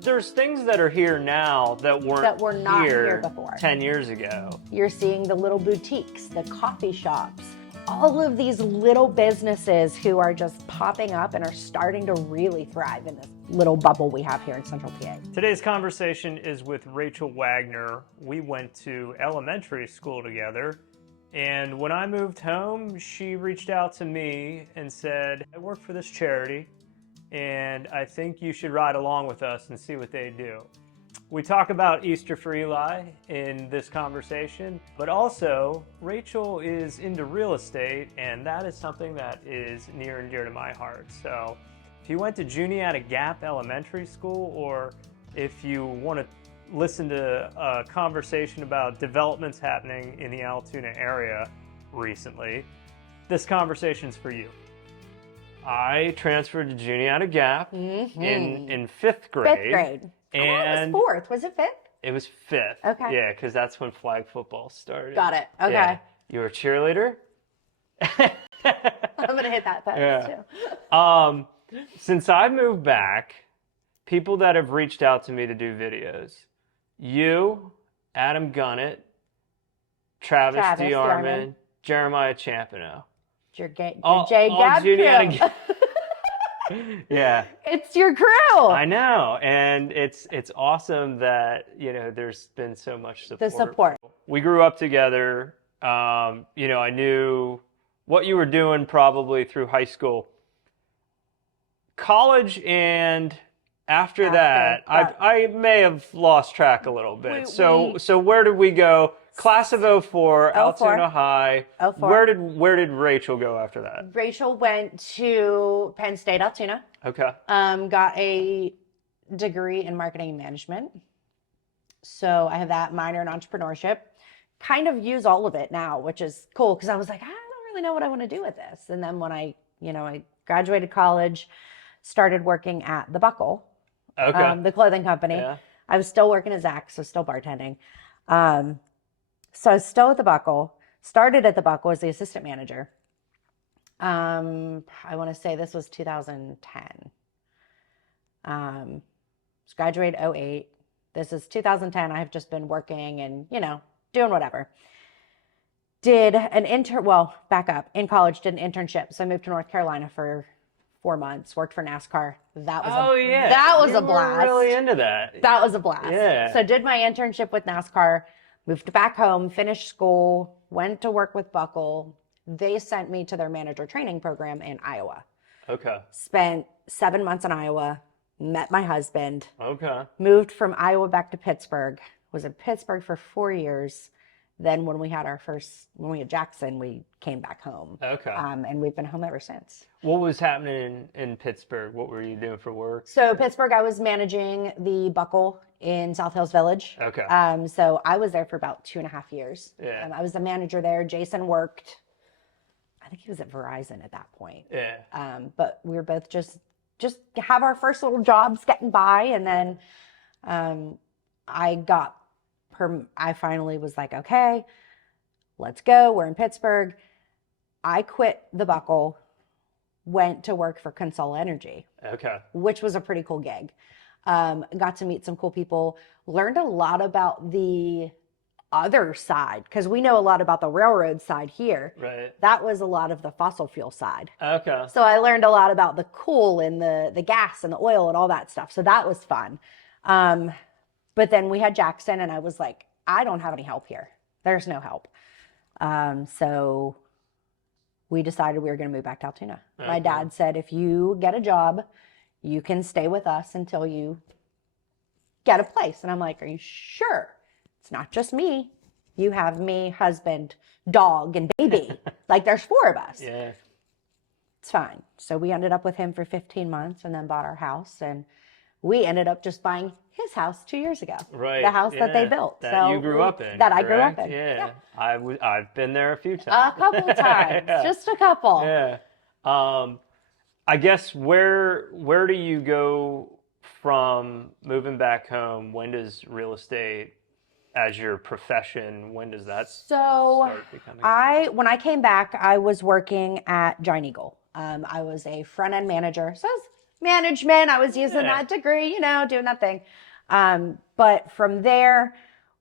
There's things that are here now that were not here before. 10 years ago. You're seeing the little boutiques, the coffee shops, all of these little businesses who are just popping up and are starting to really thrive in this little bubble we have here in Central PA. Today's conversation is with Rachel Wagner. We went to elementary school together, and when I moved home, she reached out to me and said, I work for this charity, and I think you should ride along with us and see what they do. We talk about Easter for Eli in this conversation, but also Rachel is into real estate, and that is something that is near and dear to my heart. So if you went to Juniata Gap Elementary School, or if you want to listen to a conversation about developments happening in the Altoona area recently, this conversation's for you. I transferred to Juniata Gap in fifth grade. Fifth grade. And it was fourth. Was it fifth? It was fifth. Okay. Yeah, because that's when flag football started. Got it. Okay. Yeah. You were a cheerleader? I'm going to hit that fast too. Since I moved back, people that have reached out to me to do videos, you, Adam Gunnett, Travis DeArmond, Jeremiah Champino. Your J all Gab Juniata. Yeah, it's your crew. I know, and it's awesome that there's been so much support. The support. We grew up together. I knew what you were doing probably through high school, college, and after that, I may have lost track a little bit. So where did we go? Class of 04, Altoona High. 04. Where did Rachel go after that? Rachel went to Penn State, Altoona. Okay. Got a degree in marketing and management. So I have that minor in entrepreneurship. Kind of use all of it now, which is cool because I was like, I don't really know what I want to do with this. And then when I graduated college, started working at The Buckle, the clothing company. Yeah. I was still working at Zach, so still bartending. So I was still at The Buckle, started at The Buckle as the assistant manager. I want to say this was 2010. Graduated 08. This is 2010. I have just been working and, doing whatever. Did an back up. In college, did an internship. So I moved to North Carolina for 4 months, worked for NASCAR. That was a blast. You were really into that. That was a blast. Yeah. So did my internship with NASCAR. Moved back home, finished school, went to work with Buckle. They sent me to their manager training program in Iowa. Okay. Spent 7 months in Iowa, met my husband. Okay. Moved from Iowa back to Pittsburgh. Was in Pittsburgh for 4 years. Then when we had Jackson, we came back home. Okay. And we've been home ever since. What was happening in Pittsburgh? What were you doing for work? So Pittsburgh, I was managing the Buckle in South Hills Village. Okay. So I was there for about 2.5 years. Yeah. I was the manager there. Jason worked, I think he was at Verizon at that point. Yeah. But we were both just have our first little jobs getting by. And then I finally was like, okay, let's go. We're in Pittsburgh. I quit the Buckle, went to work for Consol Energy. Okay. Which was a pretty cool gig. Got to meet some cool people, learned a lot about the other side because we know a lot about the railroad side here. Right. That was a lot of the fossil fuel side. Okay. So I learned a lot about the coal and the gas and the oil and all that stuff. So that was fun. But then we had Jackson and I was like, I don't have any help here. There's no help. So we decided we were going to move back to Altoona. Okay. My dad said, if you get a job, you can stay with us until you get a place. And I'm like, are you sure? It's not just me. You have me, husband, dog, and baby. Like there's 4 of us. Yeah. It's fine. So we ended up with him for 15 months and then bought our house. And we ended up just buying his house 2 years ago. Right. The house that they built. That you grew up in. That I grew up in. Yeah. I've been there a few times. A couple of times. Yeah. Just a couple. Yeah. I guess where do you go from moving back home? When does real estate as your profession, when does that start becoming? When I came back, I was working at Giant Eagle. I was a front end manager. So I was management. I was using that degree, doing that thing. But from there,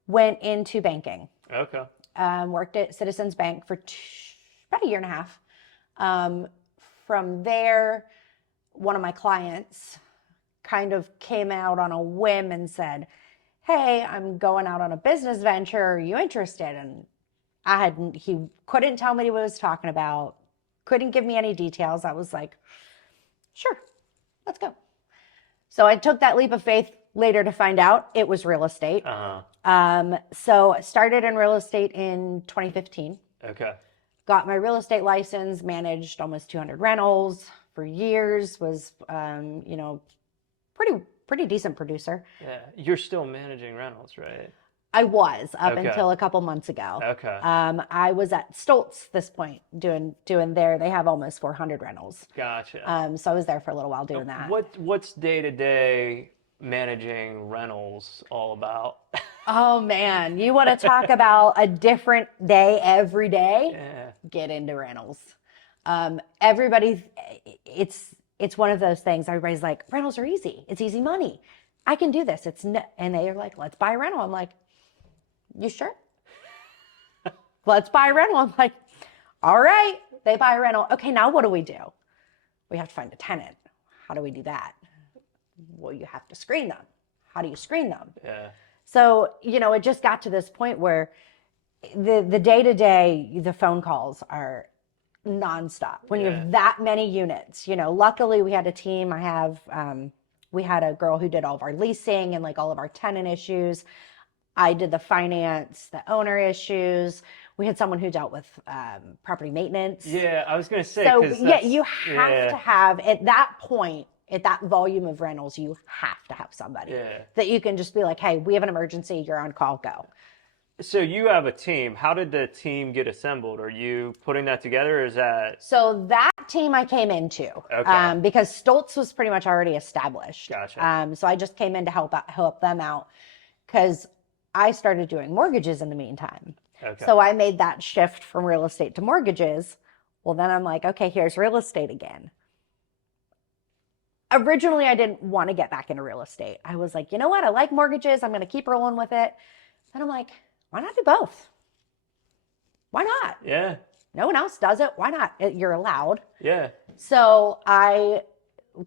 went into banking. Okay. Worked at Citizens Bank for about a year and a half. From there, one of my clients kind of came out on a whim and said, hey, I'm going out on a business venture. Are you interested? And he couldn't tell me what he was talking about, couldn't give me any details. I was like, sure, let's go. So I took that leap of faith later to find out it was real estate. So I started in real estate in 2015. Okay. Got my real estate license, managed almost 200 rentals for years, was, pretty decent producer. Yeah. You're still managing rentals, right? I was up until a couple months ago. Okay. I was at Stoltz this point doing there. They have almost 400 rentals. Gotcha. So I was there for a little while doing that. What's day to day managing rentals all about? Oh man, you want to talk about a different day every day? Yeah. Get into rentals. Everybody, it's one of those things. Everybody's like, rentals are easy. It's easy money. I can do this. And they're like, let's buy a rental. I'm like, you sure? Let's buy a rental. I'm like, all right. They buy a rental. Okay, now what do? We have to find a tenant. How do we do that? Well, you have to screen them. How do you screen them? Yeah. So, it just got to this point where the day-to-day, the phone calls are nonstop. When you have that many units, luckily we had a team. We had a girl who did all of our leasing and like all of our tenant issues. I did the finance, the owner issues. We had someone who dealt with property maintenance. Yeah, I was going to say. So you have to have at that point, at that volume of rentals, you have to have somebody that you can just be like, hey, we have an emergency. You're on call, go. So you have a team. How did the team get assembled? Are you putting that together, or is that? So that team I came into because Stoltz was pretty much already established. Gotcha. So I just came in to help them out because I started doing mortgages in the meantime. Okay. So I made that shift from real estate to mortgages. Well, then I'm like, okay, here's real estate again. Originally, I didn't want to get back into real estate. I was like, you know what? I like mortgages. I'm going to keep rolling with it. Then I'm like, why not do both? Why not? Yeah. No one else does it. Why not? You're allowed. Yeah. So I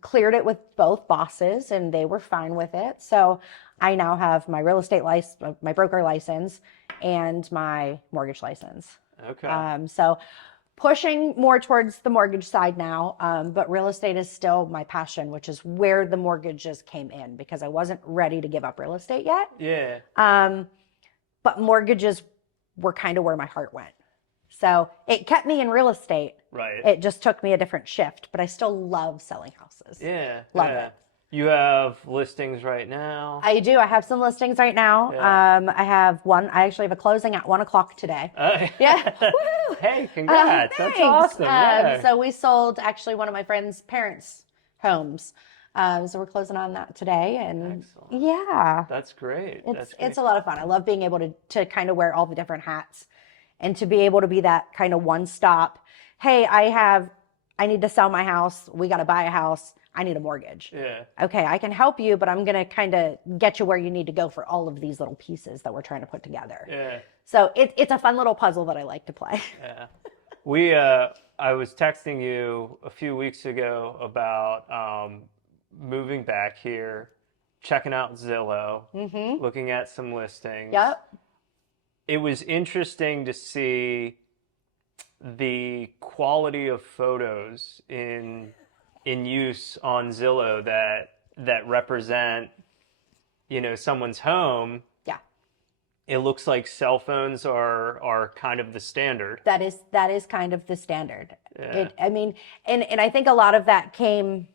cleared it with both bosses and they were fine with it. So I now have my real estate license, my broker license, and my mortgage license. Okay. So pushing more towards the mortgage side now, but real estate is still my passion, which is where the mortgages came in because I wasn't ready to give up real estate yet. Yeah. But mortgages were kind of where my heart went. So it kept me in real estate. Right. It just took me a different shift, but I still love selling houses. Yeah. Love it. You have listings right now? I do. I have some listings right now. Yeah. I have one. I actually have a closing at 1:00 today. Yeah. Woo! Hey, congrats. That's Thanks. awesome. Yeah. So we sold actually one of my friend's parents' homes. So we're closing on that today. And excellent. Yeah. That's great. It's a lot of fun. I love being able to kind of wear all the different hats and to be able to be that kind of one stop. Hey, I need to sell my house. We got to buy a house. I need a mortgage. Yeah. Okay, I can help you, but I'm going to kind of get you where you need to go for all of these little pieces that we're trying to put together. Yeah. So it's a fun little puzzle that I like to play. Yeah. I was texting you a few weeks ago about moving back here, checking out Zillow, looking at some listings. Yep. It was interesting to see the quality of photos in use on Zillow that represent, someone's home. Yeah. It looks like cell phones are kind of the standard. That is kind of the standard. Yeah. And I think a lot of that came,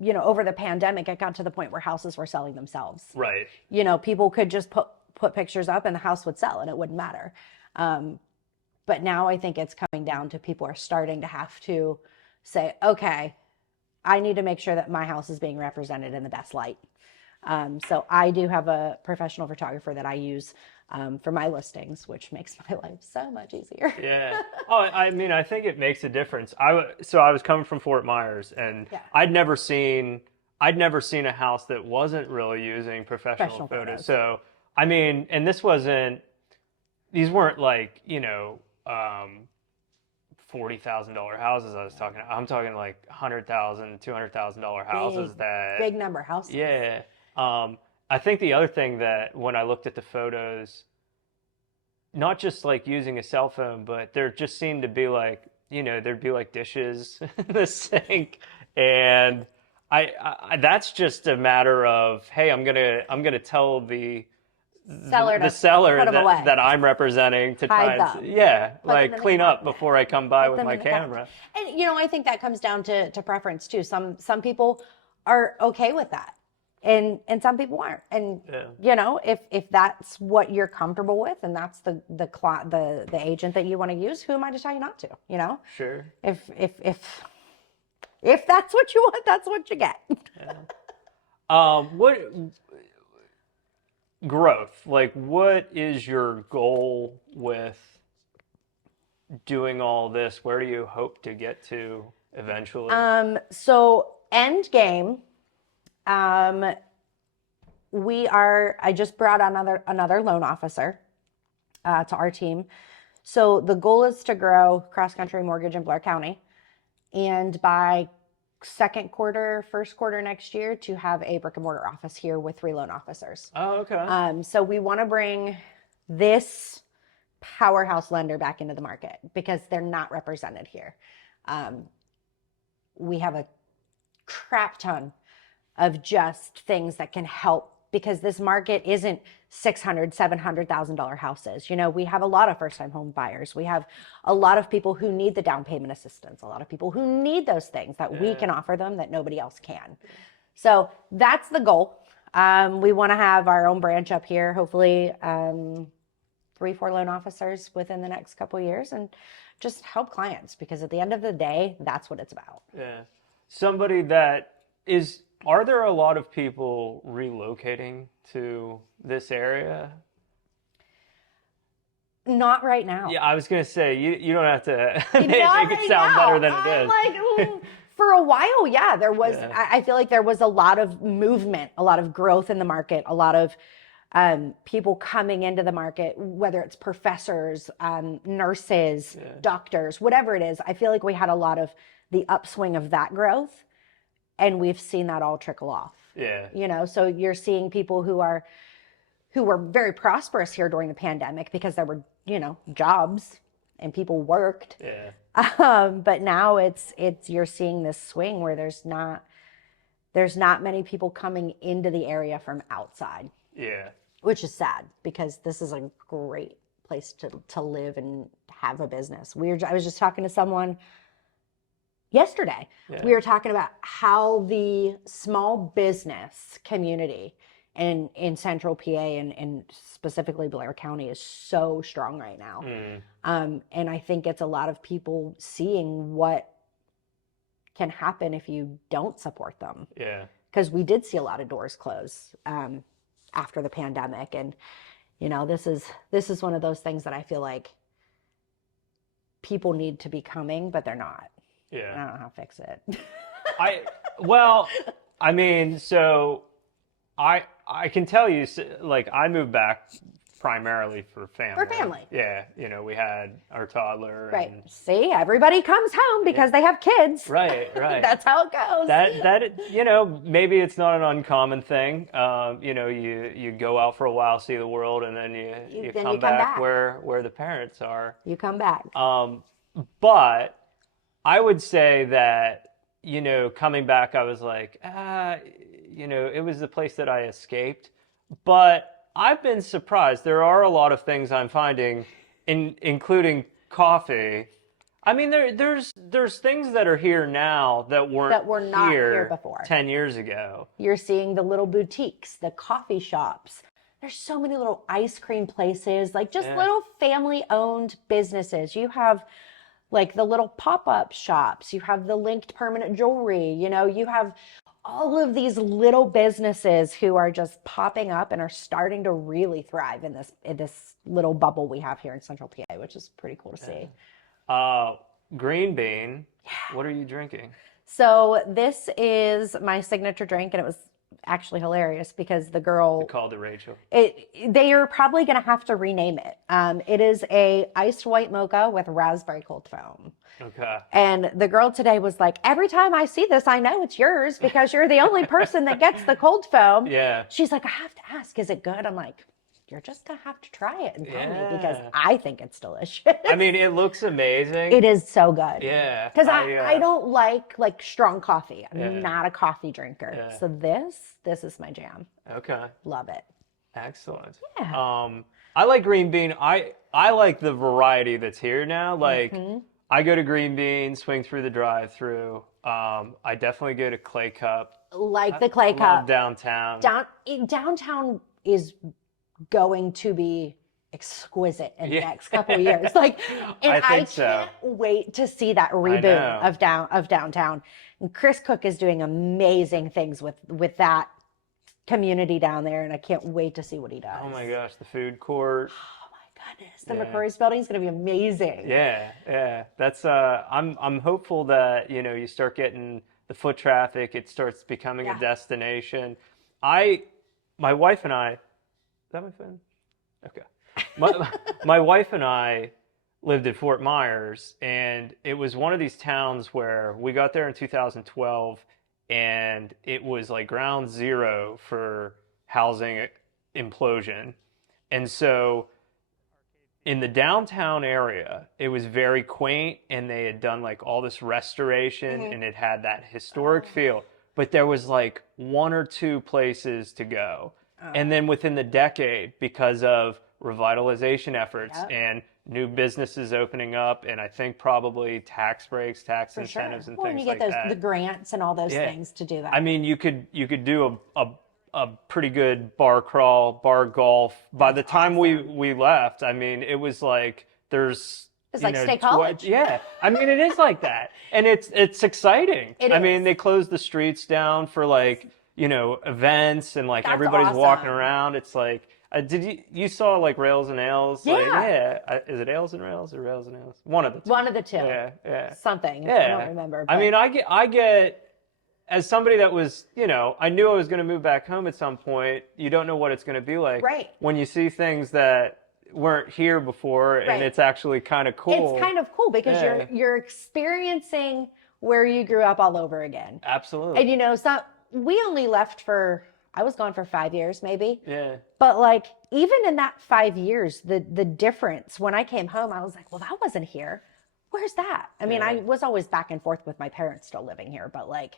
over the pandemic. It got to the point where houses were selling themselves. Right. People could just put pictures up and the house would sell and it wouldn't matter. But now I think it's coming down to people are starting to have to say, okay, I need to make sure that my house is being represented in the best light. So I do have a professional photographer that I use for my listings, which makes my life so much easier. Yeah. Oh, I think it makes a difference. So I was coming from Fort Myers, and I'd never seen I'd never seen a house that wasn't really using professional Professional photos. photos. So, I mean, and these weren't like, $40,000 houses I was talking. I'm talking like $100,000, $200,000 houses Big, that, big number houses. yeah. I think the other thing that when I looked at the photos, not just like using a cell phone, but there just seemed to be like, there'd be like dishes in the sink, and that's just a matter of, hey, I'm gonna tell Seller the to seller put them away. that I'm representing to try Hide and them. yeah, Put them like in the clean up cabinet. before I come by Put with them my in the cabinet. camera. And I think that comes down to preference too. Some people are okay with that. And some people aren't. And Yeah. if that's what you're comfortable with and that's the agent that you want to use, who am I to tell you not to? Sure. If that's what you want, that's what you get. What growth? Like, what is your goal with doing all this? Where do you hope to get to eventually? So end game, I just brought another loan officer to our team. So the goal is to grow CrossCountry Mortgage in Blair County, and by second quarter, first quarter next year, to have a brick and mortar office here with 3 loan officers. Oh, okay. So we want to bring this powerhouse lender back into the market because they're not represented here. We have a crap ton of just things that can help because this market isn't $600,000-$700,000 houses. We have a lot of first-time home buyers. We have a lot of people who need the down payment assistance, a lot of people who need those things that we can offer them that nobody else can. So that's the goal. We want to have our own branch up here, hopefully 3-4 loan officers within the next couple of years, and just help clients because at the end of the day, that's what it's about. Yeah. Are there a lot of people relocating to this area? Not right now. Yeah, I was going to say, you don't have to make it sound better than it is. Like, for a while, yeah, there was, I feel like there was a lot of movement, a lot of growth in the market, a lot of people coming into the market, whether it's professors, nurses, doctors, whatever it is. I feel like we had a lot of the upswing of that growth, and we've seen that all trickle off. Yeah. So you're seeing people who were very prosperous here during the pandemic because there were, jobs and people worked. Yeah. But now you're seeing this swing where there's not many people coming into the area from outside. Yeah. Which is sad because this is a great place to live and have a business. I was just talking to someone yesterday. We were talking about how the small business community in Central PA and specifically Blair County is so strong right now. And I think it's a lot of people seeing what can happen if you don't support them. Yeah. Because we did see a lot of doors close after the pandemic. And, this is one of those things that I feel like people need to be coming, but they're not. Yeah. I don't know how to fix it. I can tell you, like, I moved back primarily for family. For family. Yeah. We had our toddler. Right. And, See, everybody comes home because they have kids. Right. That's how it goes. That maybe it's not an uncommon thing. You go out for a while, see the world, and then you come back where the parents are. You come back. But I would say that, coming back, I was like, it was the place that I escaped. But I've been surprised. There are a lot of things I'm finding, including coffee. I mean, there's things that are here now that were not here before 10 years ago. You're seeing the little boutiques, the coffee shops. There's so many little ice cream places, like just little family-owned businesses. You have like the little pop-up shops. You have the linked permanent jewelry. You have all of these little businesses who are just popping up and are starting to really thrive in this little bubble we have here in Central PA, which is pretty cool to see. Green bean. Yeah. What are you drinking? So this is my signature drink, and it was actually hilarious because the girl Called it Rachel. they are probably going to have to rename it. It is a iced white mocha with raspberry cold foam. Okay. And the girl today was like, every time I see this, I know it's yours because you're the only person that gets the cold foam. Yeah. She's like, I have to ask, is it good? I'm like, you're just going to have to try it and tell me because Yeah. I think it's delicious. I mean, it looks amazing. It is so good. Yeah. Because I don't like strong coffee. I'm Yeah. not a coffee drinker. Yeah. So this is my jam. Okay. Love it. Excellent. Yeah. I like green bean. I like the variety that's here now. Like, I go to Green Bean, swing through the drive-through. I definitely go to Clay Cup. Like the Clay I love Cup. downtown. Downtown is going to be exquisite in the Yeah. next couple of years. Like, and I I think so. can't wait to see that reboot know. of downtown. And Chris Cook is doing amazing things with that community down there, and I can't wait to see what he does. Oh my gosh, the food court. Oh my goodness, the Yeah. McCrory's building is going to be amazing. Yeah, yeah. That's I'm hopeful that, you know, you start getting the foot traffic, it starts becoming a destination. My wife and I, is that my phone? Okay. My wife and I lived at Fort Myers, and it was one of these towns where we got there in 2012, and it was like ground zero for housing implosion. And so in the downtown area, it was very quaint, and they had done like all this restoration, and it had that historic feel. But there was like one or two places to go. And then within the decade, because of revitalization efforts and new businesses opening up, and I think probably tax breaks, tax incentives, and things you get like that. the grants and all those things to do that. I mean, you could do a pretty good bar crawl, bar golf. By the time we left, I mean, it was like it's like State College. Yeah, I mean, it is like that, and it's exciting. I mean, they closed the streets down for like, you know, events, and like everybody's walking around. It's like, you saw like Rails and Ales? Yeah. Like, is it Ales and Rails or Rails and Ales? One of the two. One of the two. Yeah. Something. Yeah. I don't remember. I mean, I get, as somebody that was, you know, I knew I was going to move back home at some point. You don't know what it's going to be like. Right. When you see things that weren't here before, and it's actually kind of cool. It's kind of cool because you're experiencing where you grew up all over again. Absolutely. And you know, we only left I was gone for 5 years maybe. Yeah. But like, even in that 5 years, the difference, when I came home, I was like, well, that wasn't here. Where's that? I mean, I was always back and forth with my parents still living here, but like,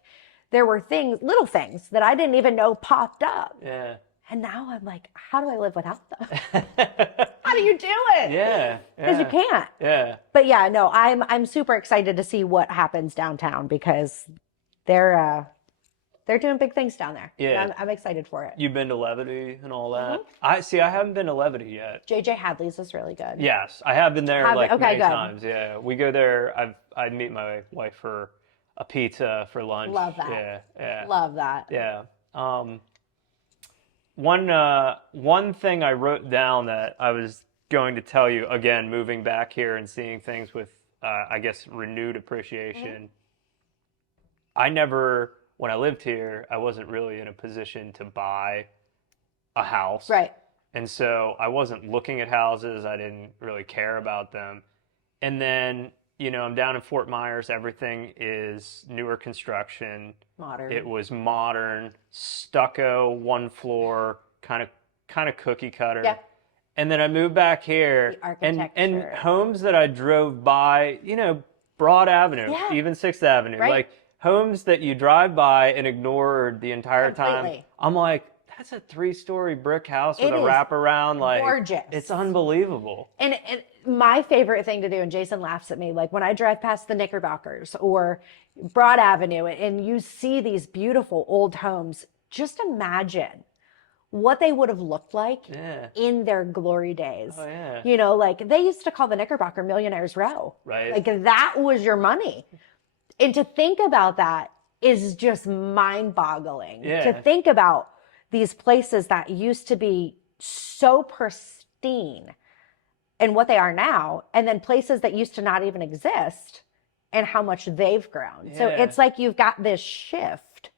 there were little things that I didn't even know popped up. Yeah. And now I'm like, how do I live without them? How do you do it? Yeah. Because you can't. Yeah. But yeah, no, I'm super excited to see what happens downtown because they're doing big things down there. Yeah. I'm excited for it. You've been to Levity and all that? I haven't been to Levity yet. JJ Hadley's is really good. Yes, I have been there many good. times. Yeah, we go there. I'd meet my wife for a pizza for lunch. Love that. Yeah. Love that. Yeah. One thing I wrote down that I was going to tell you, again, moving back here and seeing things with, I guess, renewed appreciation. When I lived here, I wasn't really in a position to buy a house. Right. And so I wasn't looking at houses. I didn't really care about them. And then, you know, I'm down in Fort Myers. Everything is newer construction. Modern. It was modern, stucco, one floor, kind of cookie cutter. Yeah. And then I moved back here, and homes that I drove by, you know, Broad Avenue, even 6th Avenue, like homes that you drive by and ignored the entire time. I'm like, that's a 3-story brick house with a wraparound. Like, gorgeous. It's unbelievable. And my favorite thing to do, and Jason laughs at me, like when I drive past the Knickerbockers or Broad Avenue and you see these beautiful old homes, just imagine what they would have looked like in their glory days. Oh, yeah. You know, like they used to call the Knickerbocker Millionaire's Row. Right. Like that was your money. And to think about that is just mind-boggling. Yeah. To think about these places that used to be so pristine and what they are now, and then places that used to not even exist, and how much they've grown. So Yeah. it's like you've got this shift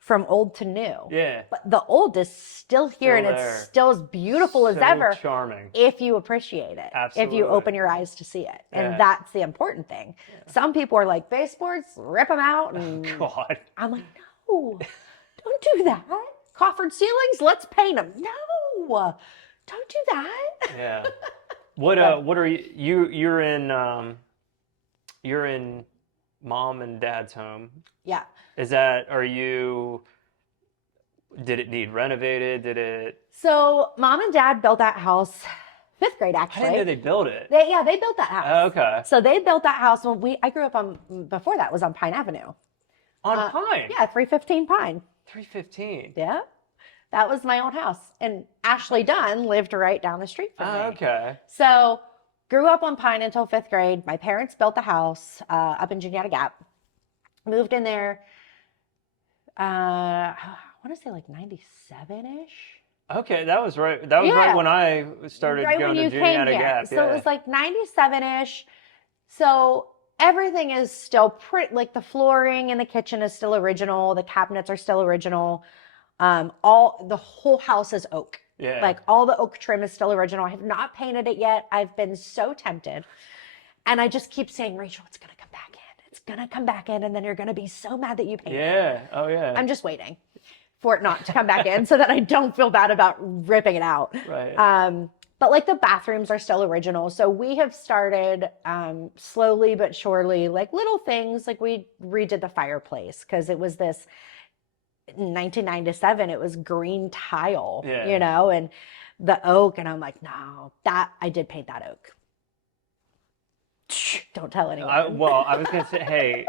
from old to new. Yeah. But the old is still here, and there. it's still as beautiful as So ever charming. if you appreciate it. Absolutely. If you open your eyes to see it. Yeah. And that's the important thing. Yeah. Some people are like, baseboards, rip them out. And God. I'm like, no, don't do that. Coffered ceilings, let's paint them. No, don't do that. Yeah. What are you're in mom and dad's home. Yeah. Did it need renovated? Did it? So mom and dad built that house, 5th grade I actually. didn't know they built it. They built that house. Oh, okay. So they built that house when I grew up before that was on Pine Avenue. On Pine? Yeah, 315 Pine. 315. Yeah. That was my old house. And Ashley Dunn lived right down the street from me. Okay. So grew up on Pine until 5th grade. My parents built the house up in Juniata Gap. Moved in there, I want to say like 97-ish. Okay, that was right. That was right when I started going to Juniata Gap. So it was like 97-ish. So everything is still pretty, like the flooring in the kitchen is still original. The cabinets are still original. The whole house is oak. Yeah. Like all the oak trim is still original. I have not painted it yet. I've been so tempted. And I just keep saying, Rachel, it's going to come back in. It's going to come back in. And then you're going to be so mad that you painted it. Yeah. Oh, yeah. I'm just waiting for it not to come back in so that I don't feel bad about ripping it out. Right. But like the bathrooms are still original. So we have started slowly but surely, like little things. Like we redid the fireplace because it was this, in 1997, it was green tile, you know, and the oak. And I'm like, no, I did paint that oak. Don't tell anyone. I was going to say, hey,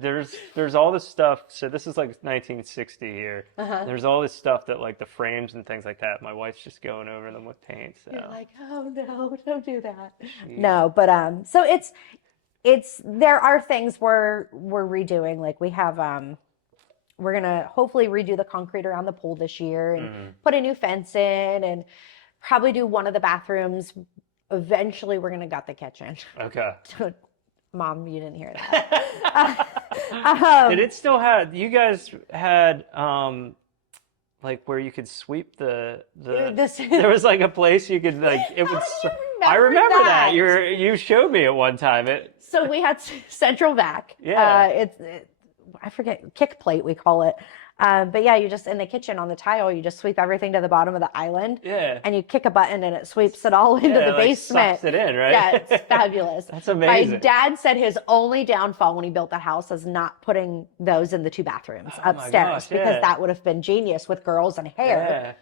there's all this stuff. So this is like 1960 here. Uh-huh. There's all this stuff that like the frames and things like that. My wife's just going over them with paint. So. You're like, oh no, don't do that. Jeez. No, but so there are things we're redoing. Like we have we're gonna hopefully redo the concrete around the pool this year and put a new fence in and probably do one of the bathrooms. Eventually, we're going to gut the kitchen. Okay. Mom, you didn't hear that. Did it still have, you guys had, like where you could sweep there was like a place you could like, it would, I remember that. You showed me at one time. So we had central vac. Yeah. I forget, kick plate, we call it. But yeah, you just, in the kitchen on the tile, you just sweep everything to the bottom of the island. Yeah. And you kick a button and it sweeps it all into the basement. Sucks it in, right? Yeah, it's fabulous. That's amazing. My dad said his only downfall when he built the house is not putting those in the 2 bathrooms upstairs because that would have been genius with girls and hair. Yeah.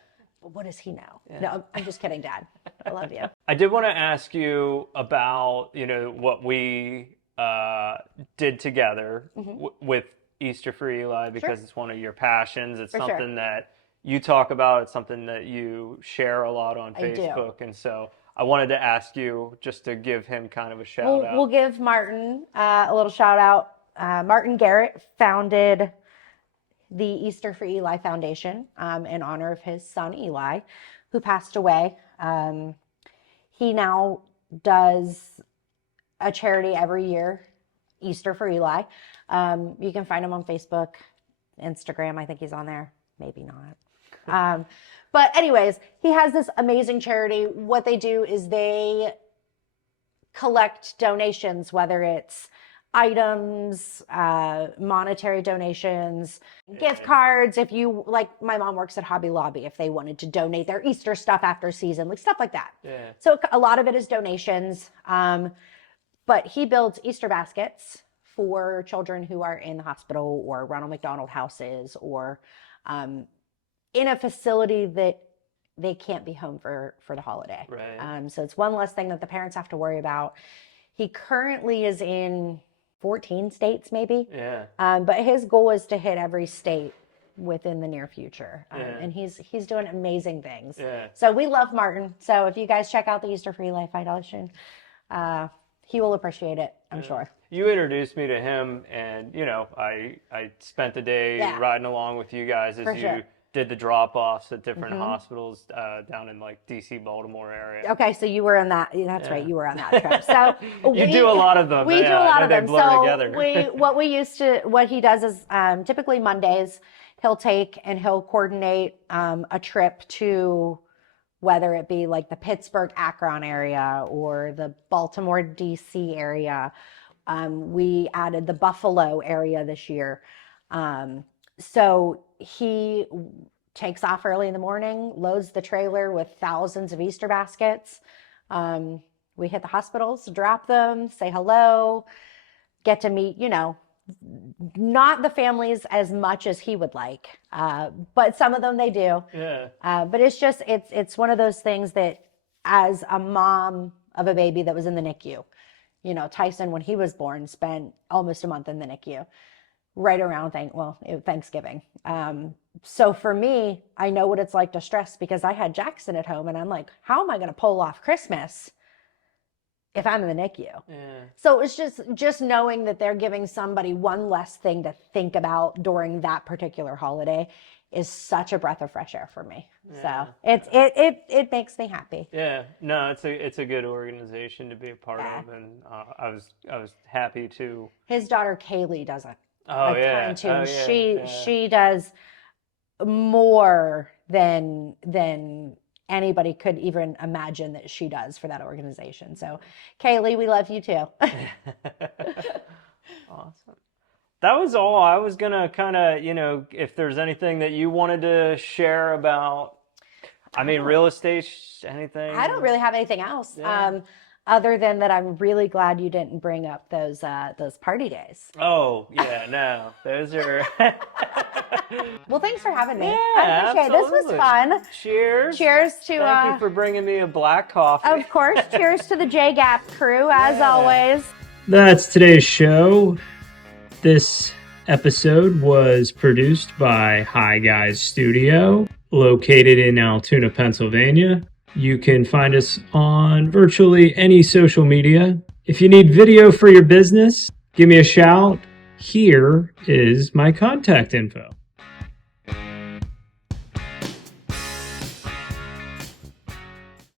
But what does he know? Yeah. No, I'm just kidding, Dad. I love you. I did want to ask you about, what we did together with Easter for Eli because it's one of your passions. It's something that you talk about. It's something that you share a lot on Facebook. And so I wanted to ask you just to give him kind of a shout out. We'll give Martin a little shout out. Martin Garrett founded the Easter for Eli Foundation in honor of his son Eli, who passed away. He now does a charity every year, Easter for Eli. You can find him on Facebook, Instagram. I think he's on there. Maybe not. But anyways, he has this amazing charity. What they do is they collect donations, whether it's items, monetary donations, gift cards. If you, like my mom works at Hobby Lobby, if they wanted to donate their Easter stuff after season, like stuff like that. Yeah. So a lot of it is donations. But he builds Easter baskets for children who are in the hospital or Ronald McDonald houses or in a facility that they can't be home for the holiday. Right. So it's one less thing that the parents have to worry about. He currently is in 14 states maybe. Yeah. But his goal is to hit every state within the near future. And he's doing amazing things. Yeah. So we love Martin. So if you guys check out the Easter for Eli Foundation, he will appreciate it, I'm sure. You introduced me to him, and I spent the day riding along with you guys as did the drop-offs at different hospitals down in like DC, Baltimore area. Okay, so you were on that. That's right, you were on that trip. So you do a lot of them. We do a lot of them. So together. what he does is typically Mondays he'll take and he'll coordinate a trip to, whether it be like the Pittsburgh Akron area or the Baltimore DC area. We added the Buffalo area this year. So he takes off early in the morning, loads the trailer with thousands of Easter baskets. We hit the hospitals, drop them, say hello, get to meet, not the families as much as he would like, but some of them they do. Yeah. But it's one of those things that, as a mom of a baby that was in the NICU, Tyson, when he was born, spent almost a month in the NICU, right around Thanksgiving. So for me, I know what it's like to stress, because I had Jackson at home and I'm like, how am I going to pull off Christmas if I'm in the NICU? Yeah. So it's just knowing that they're giving somebody one less thing to think about during that particular holiday is such a breath of fresh air for me. Yeah. So it makes me happy. Yeah, no, it's a good organization to be a part of, and I was happy to. His daughter Kaylee does a ton too. Oh, yeah. She does more than anybody could even imagine that she does for that organization. So Kaylee, we love you too. Awesome. That was all. I was gonna kind of, if there's anything that you wanted to share about, real estate, anything. I don't really have anything else. Yeah. Other than that, I'm really glad you didn't bring up those party days. Oh, yeah, no. Those are... Well, thanks for having me. Yeah, I appreciate it. This was fun. Cheers. Cheers to... Thank you for bringing me a black coffee. Of course. Cheers to the J-Gap crew, as always. That's today's show. This episode was produced by Hi Guys Studio, located in Altoona, Pennsylvania. You can find us on virtually any social media. If you need video for your business, give me a shout. Here is my contact info.